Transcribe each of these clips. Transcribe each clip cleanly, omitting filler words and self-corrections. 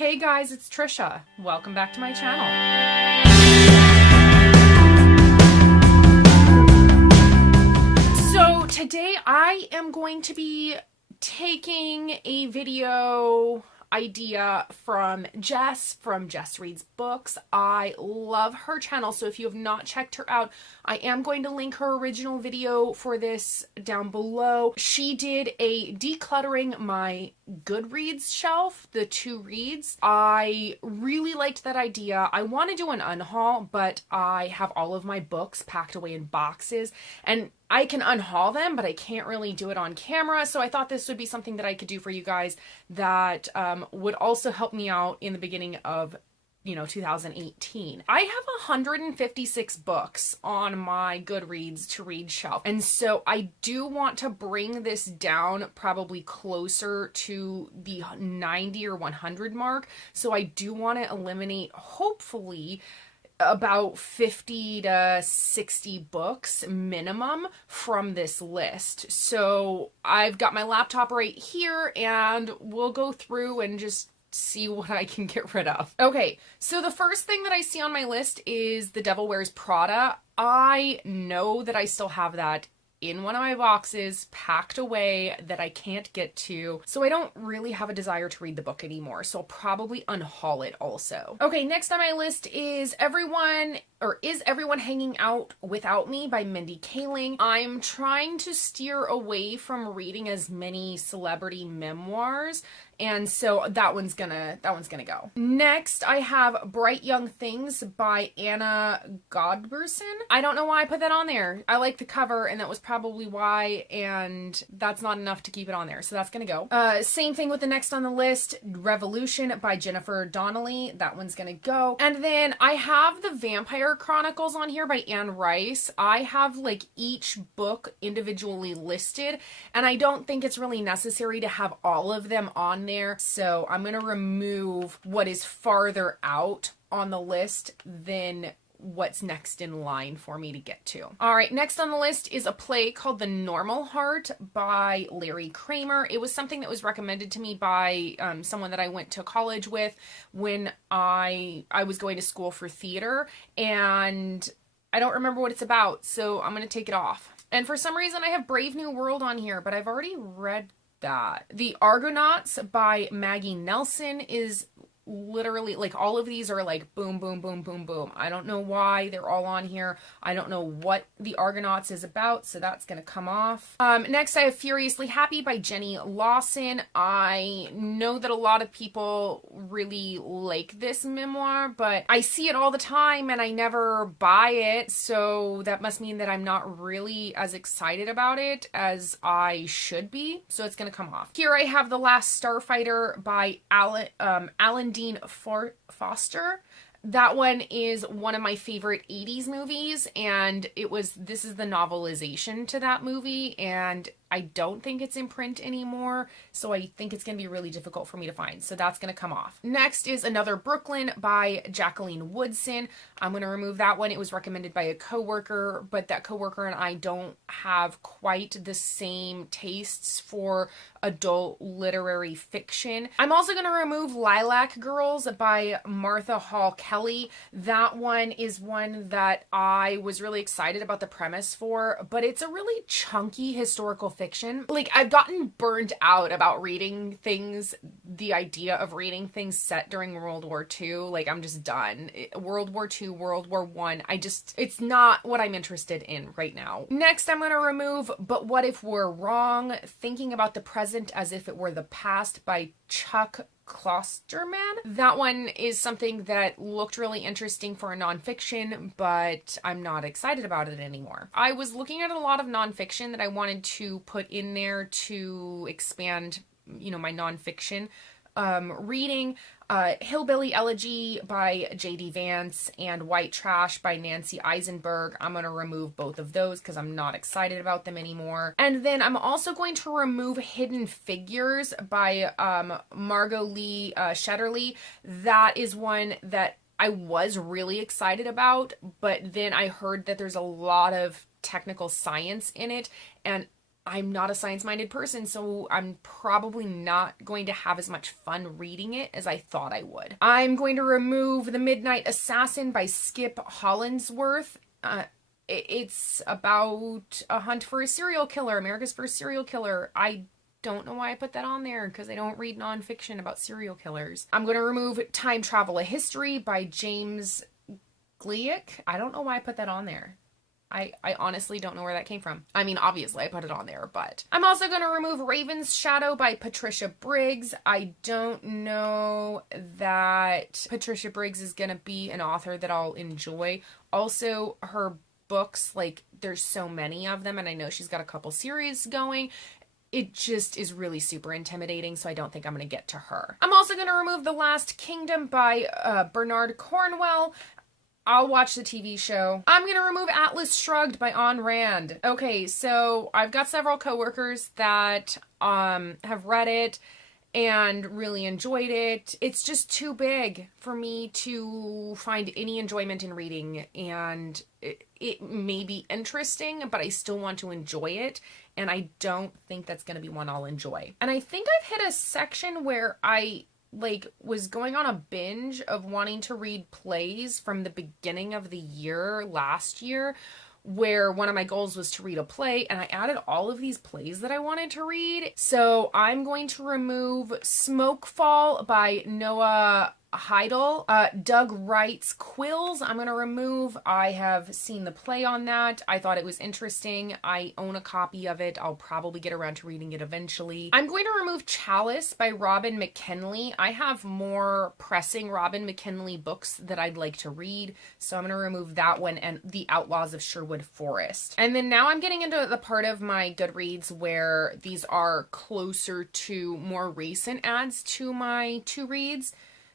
Hey guys, it's Trisha. Welcome back to my channel. So today I am going to be taking a video idea from Jess Reads Books. I love her channel, so if you have not checked her out, I am going to link her original video for this down below. She did a Decluttering My GoodReads shelf, the 2 reads. I really liked that idea. I want to do an unhaul, but I have all of my books packed away in boxes, and I can unhaul them, but I can't really do it on camera. So I thought this would be something that I could do for you guys that would also help me out in the beginning of 2018. I have 156 books on my Goodreads to read shelf. And so I do want to bring this down probably closer to the 90 or 100 mark. So I do want to eliminate, hopefully, about 50 to 60 books minimum from this list. So I've got my laptop right here and we'll go through and just see what I can get rid of. Okay, so the first thing that I see on my list is The Devil Wears Prada. I know that I still have that in one of my boxes packed away that I can't get to, so I don't really have a desire to read the book anymore, so I'll probably unhaul it also. Okay, next on my list is Is Everyone Hanging Out Without Me by Mindy Kaling. I'm trying to steer away from reading as many celebrity memoirs, and so that one's gonna go. Next, I have Bright Young Things by Anna Godberson. I don't know why I put that on there. I like the cover, and that was probably why, and that's not enough to keep it on there, so that's gonna go. Same thing with the next on the list, Revolution by Jennifer Donnelly. That one's gonna go. And then I have the Vampire Chronicles on here by Anne Rice. I have like each book individually listed, and I don't think it's really necessary to have all of them on there, so I'm gonna remove what is farther out on the list than what's next in line for me to get to. All right, next on the list is a play called The Normal Heart by Larry Kramer. It was something that was recommended to me by someone that I went to college with when I was going to school for theater, and I don't remember what it's about, so I'm gonna take it off. And for some reason I have Brave New World on here, but I've already read that. The Argonauts by Maggie Nelson is literally, like, all of these are like boom, boom, boom, boom, boom. I don't know why they're all on here. I don't know what The Argonauts is about, so that's gonna come off. Next, I have Furiously Happy by Jenny Lawson. I know that a lot of people really like this memoir, but I see it all the time and I never buy it, so that must mean that I'm not really as excited about it as I should be, so it's gonna come off. Here I have The Last Starfighter by Alan Dean Foster. That one is one of my favorite 80s movies, and this is the novelization to that movie, and I don't think it's in print anymore, so I think it's going to be really difficult for me to find, so that's going to come off. Next is Another Brooklyn by Jacqueline Woodson. I'm going to remove that one. It was recommended by a coworker, but that coworker and I don't have quite the same tastes for adult literary fiction. I'm also going to remove Lilac Girls by Martha Hall Kelly. That one is one that I was really excited about the premise for, but it's a really chunky historical fiction. Like, I've gotten burned out about reading things, the idea of reading things set during World War II. Like, I'm just done. World War II, World War I, it's not what I'm interested in right now. Next, I'm going to remove But What If We're Wrong? Thinking About the Present as If It Were the Past by Chuck Klosterman. That one is something that looked really interesting for a nonfiction, but I'm not excited about it anymore. I was looking at a lot of nonfiction that I wanted to put in there to expand, my nonfiction reading. Hillbilly Elegy by J.D. Vance and White Trash by Nancy Eisenberg. I'm going to remove both of those because I'm not excited about them anymore. And then I'm also going to remove Hidden Figures by Margot Lee Shetterly. That is one that I was really excited about, but then I heard that there's a lot of technical science in it, and I'm not a science-minded person, so I'm probably not going to have as much fun reading it as I thought I would. I'm going to remove The Midnight Assassin by Skip Hollandsworth. It's about a hunt for a serial killer, America's first serial killer. I don't know why I put that on there, because I don't read nonfiction about serial killers. I'm going to remove Time Travel: A History by James Gleick. I don't know why I put that on there. I honestly don't know where that came from. I mean, obviously I put it on there, but I'm also going to remove Raven's Shadow by Patricia Briggs. I don't know that Patricia Briggs is going to be an author that I'll enjoy. Also, her books, like, there's so many of them, and I know she's got a couple series going. It just is really super intimidating, so I don't think I'm going to get to her. I'm also going to remove The Last Kingdom by Bernard Cornwell. I'll watch the TV show. I'm going to remove Atlas Shrugged by Ayn Rand. Okay, so I've got several coworkers that have read it and really enjoyed it. It's just too big for me to find any enjoyment in reading, and it may be interesting, but I still want to enjoy it, and I don't think that's going to be one I'll enjoy. And I think I've hit a section where I was going on a binge of wanting to read plays from the beginning of the year last year, where one of my goals was to read a play, and I added all of these plays that I wanted to read. So I'm going to remove Smokefall by Noah Heidel. Doug Wright's Quills, I'm going to remove. I have seen the play on that. I thought it was interesting. I own a copy of it. I'll probably get around to reading it eventually. I'm going to remove Chalice by Robin McKinley. I have more pressing Robin McKinley books that I'd like to read, so I'm going to remove that one and The Outlaws of Sherwood Forest. And then now I'm getting into the part of my Goodreads where these are closer to more recent adds to my to-reads.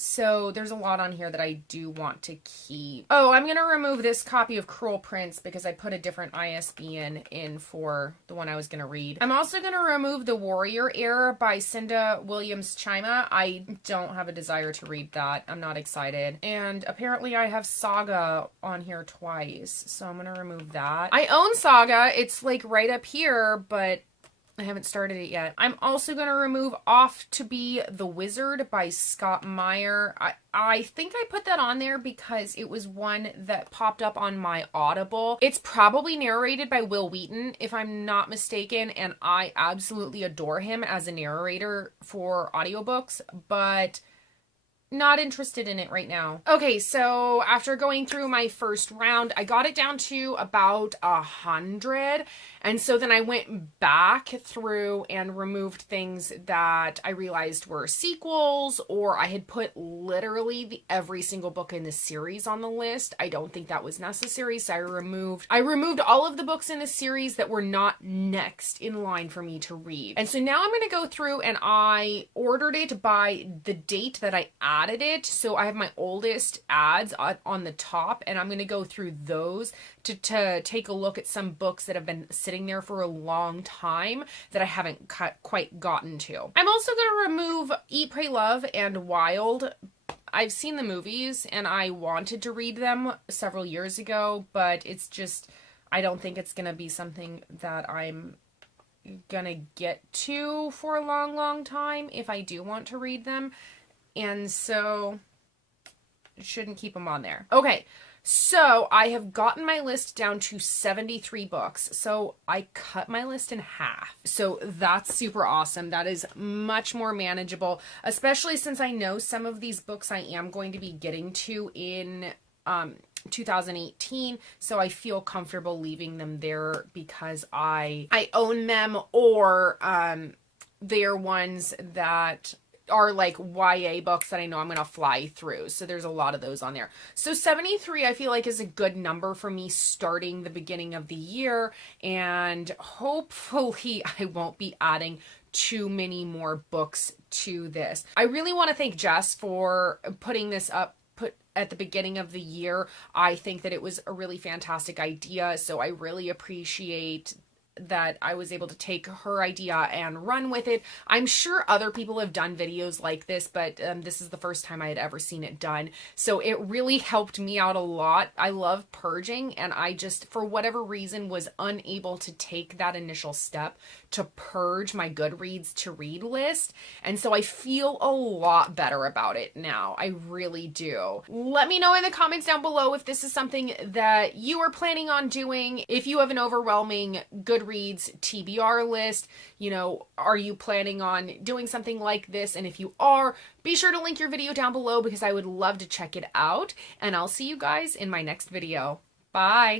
So there's a lot on here that I do want to keep. Oh, I'm going to remove this copy of Cruel Prince because I put a different ISBN in for the one I was going to read. I'm also going to remove The Warrior Heir by Cinda Williams-Chima. I don't have a desire to read that. I'm not excited. And apparently I have Saga on here twice, so I'm going to remove that. I own Saga. It's like right up here, but I haven't started it yet. I'm also going to remove Off to Be the Wizard by Scott Meyer. I think I put that on there because it was one that popped up on my Audible. It's probably narrated by Will Wheaton, if I'm not mistaken, and I absolutely adore him as a narrator for audiobooks, but not interested in it right now. Okay, so after going through my first round, I got it down to about 100. And so then I went back through and removed things that I realized were sequels, or I had put literally every single book in the series on the list. I don't think that was necessary, so I removed all of the books in the series that were not next in line for me to read. And so now I'm going to go through, and I ordered it by the date that I added it. So I have my oldest ads on the top, and I'm going to go through those to take a look at some books that have been sitting there for a long time that I haven't quite gotten to. I'm also going to remove Eat, Pray, Love and Wild. I've seen the movies and I wanted to read them several years ago, but it's just, I don't think it's going to be something that I'm gonna get to for a long time if I do want to read them. And so shouldn't keep them on there. Okay, so I have gotten my list down to 73 books. So I cut my list in half. So that's super awesome. That is much more manageable, especially since I know some of these books I am going to be getting to in 2018. So I feel comfortable leaving them there because I own them, or they're ones that are like YA books that I know I'm going to fly through. So there's a lot of those on there. So 73 I feel like is a good number for me starting the beginning of the year, and hopefully I won't be adding too many more books to this. I really want to thank Jess for putting this up at the beginning of the year. I think that it was a really fantastic idea, so I really appreciate that I was able to take her idea and run with it. I'm sure other people have done videos like this, but this is the first time I had ever seen it done. So it really helped me out a lot. I love purging, and I just, for whatever reason, was unable to take that initial step to purge my Goodreads to read list. And so I feel a lot better about it now. I really do. Let me know in the comments down below if this is something that you are planning on doing. If you have an overwhelming Goodreads TBR list, you know, are you planning on doing something like this? And if you are, be sure to link your video down below because I would love to check it out. And I'll see you guys in my next video. Bye.